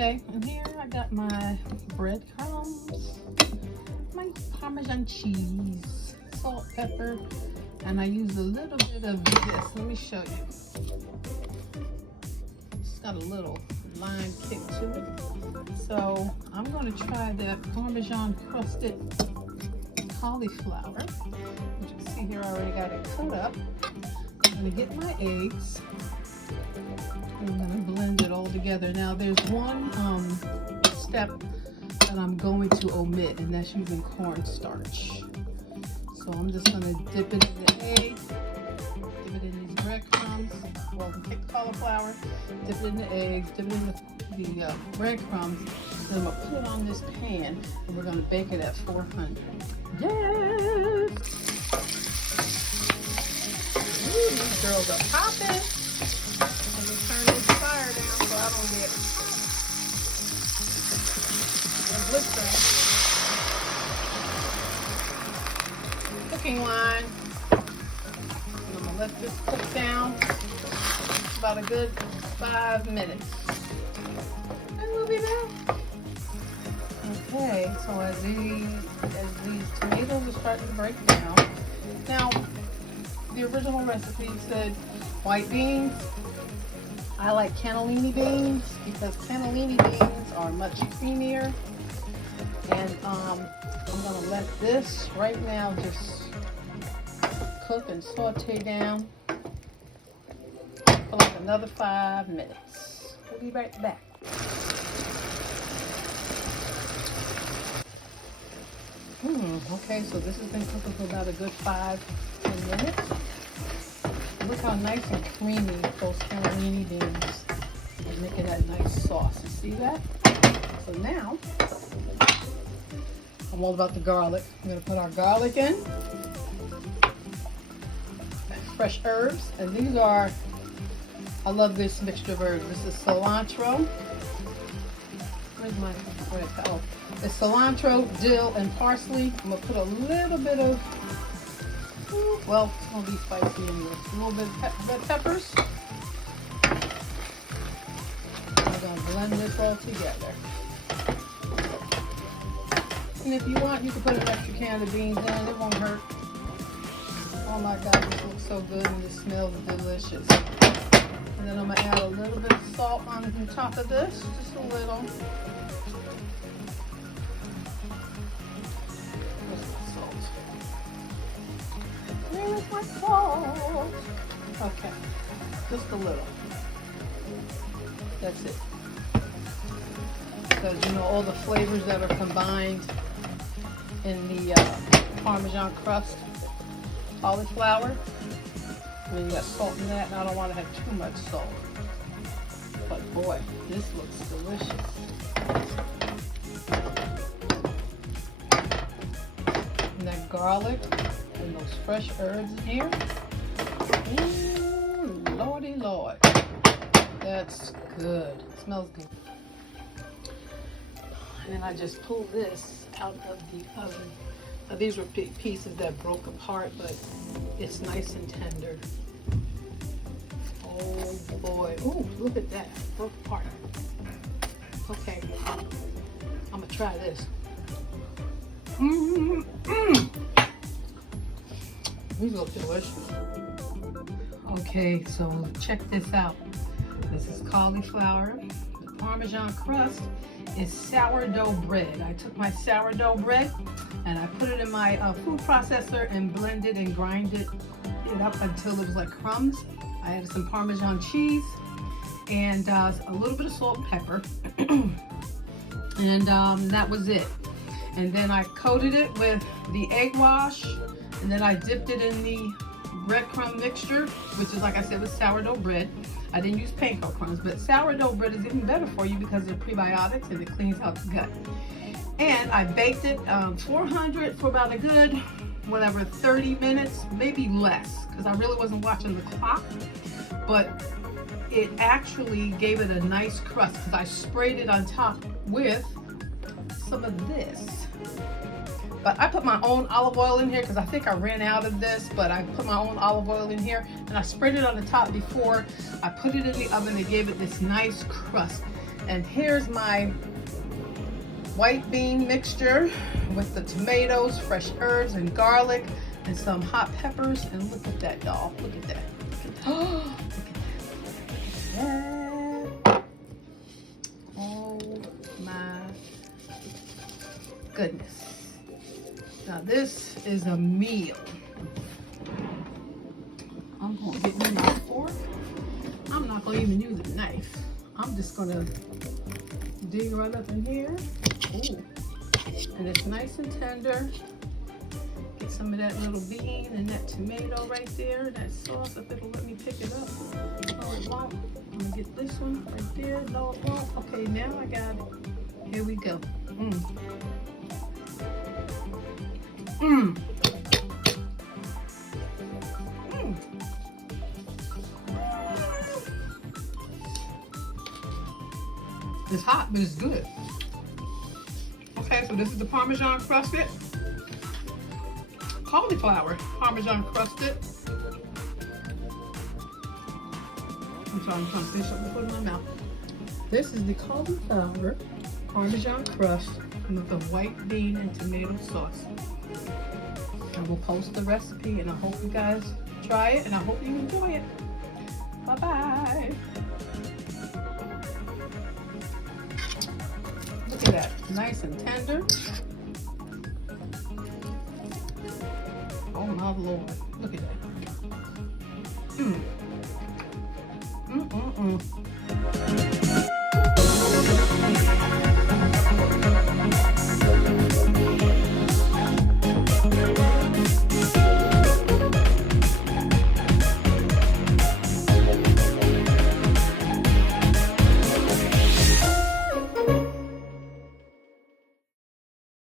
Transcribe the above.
Okay, and here I got my breadcrumbs, my Parmesan cheese, salt, pepper, and I use a little bit of this. Let me show you. It's got a little lime kick to it. So I'm going to try that Parmesan crusted cauliflower. As you can see here, I already got it cut up. I'm going to get my eggs. I'm going to blend it all together. Now there's one step that I'm going to omit, and that's using cornstarch. So I'm just going to dip it in the egg, dip it in these breadcrumbs, well, take the cauliflower, dip it in the eggs, dip it in the breadcrumbs, then I'm going to put it on this pan, and we're going to bake it at 400. Yes! Ooh, these girls are popping. Let me turn this fire down so I don't get blistering. Cooking line. And I'm gonna let this cook down about a good 5 minutes. And we'll be back. Okay, so as these tomatoes are starting to break down. Now, the original recipe said white beans. I like cannellini beans because cannellini beans are much creamier. And I'm gonna let this right now just cook and saute down for like another 5 minutes. We'll be right back. Okay, so this has been cooking for about a good 5-10 minutes. Look how nice and creamy those cannellini beans are making that nice sauce. You see that? So now, I'm all about the garlic. I'm going to put our garlic in. Fresh herbs. And these are, I love this mixture of herbs. This is cilantro. Where's my, oh, it's cilantro, dill, and parsley. I'm going to put a little bit of, well, it's going to be spicy anyway. A little bit of red peppers. I'm going to blend this all together. And if you want, you can put an extra can of beans in. It won't hurt. Oh my God, this looks so good and it smells delicious. And then I'm going to add a little bit of salt on top of this. Just a little. Where's my salt? Okay, just a little. That's it. Because you know all the flavors that are combined in the Parmesan crust cauliflower. I mean, you got salt in that, and I don't want to have too much salt. But boy, this looks delicious. And that garlic and those fresh herbs in here. Ooh, Lordy Lord. That's good. It smells good. And then I just pull this out of the oven. Now, these were pieces that broke apart, but it's nice and tender. Oh boy. Ooh, look at that. Broke apart. Okay. I'm gonna try this. These look delicious. Okay, so check this out. This is cauliflower. The Parmesan crust is sourdough bread. I took my sourdough bread and I put it in my food processor and blended and grinded it up until it was like crumbs. I added some Parmesan cheese and a little bit of salt and pepper. And that was it. And then I coated it with the egg wash, and then I dipped it in the breadcrumb mixture, which is, like I said, with sourdough bread. I didn't use panko crumbs, but sourdough bread is even better for you because they're prebiotics and it cleans out the gut. And I baked it 400 for about a good, whatever, 30 minutes, maybe less, because I really wasn't watching the clock. But it actually gave it a nice crust because I sprayed it on top with some of this. But I put my own olive oil in here because I think I ran out of this, but I put my own olive oil in here and I sprayed it on the top before I put it in the oven. It gave it this nice crust. And here's my white bean mixture with the tomatoes, fresh herbs, and garlic, and some hot peppers. And look at that, y'all. Look at that. Look at that. Look at that. Oh my goodness. Now this is a meal. I'm gonna get me my fork. I'm not gonna even use a knife. I'm just gonna dig right up in here. Ooh. And it's nice and tender. Get some of that little bean and that tomato right there. That sauce, if it'll let me pick it up. Oh, it won't. I'm gonna get this one right there. No, it won't. Okay, now I got it. Here we go. It's hot, but it's good. Okay, so this is the Parmesan crusted cauliflower. Parmesan crusted. I'm trying to finish up and put it in my mouth. This is the cauliflower Parmesan crust with the white bean and tomato sauce. I will post the recipe, and I hope you guys try it, and I hope you enjoy it. Bye-bye. Look at that, nice and tender. Oh my Lord, look at that.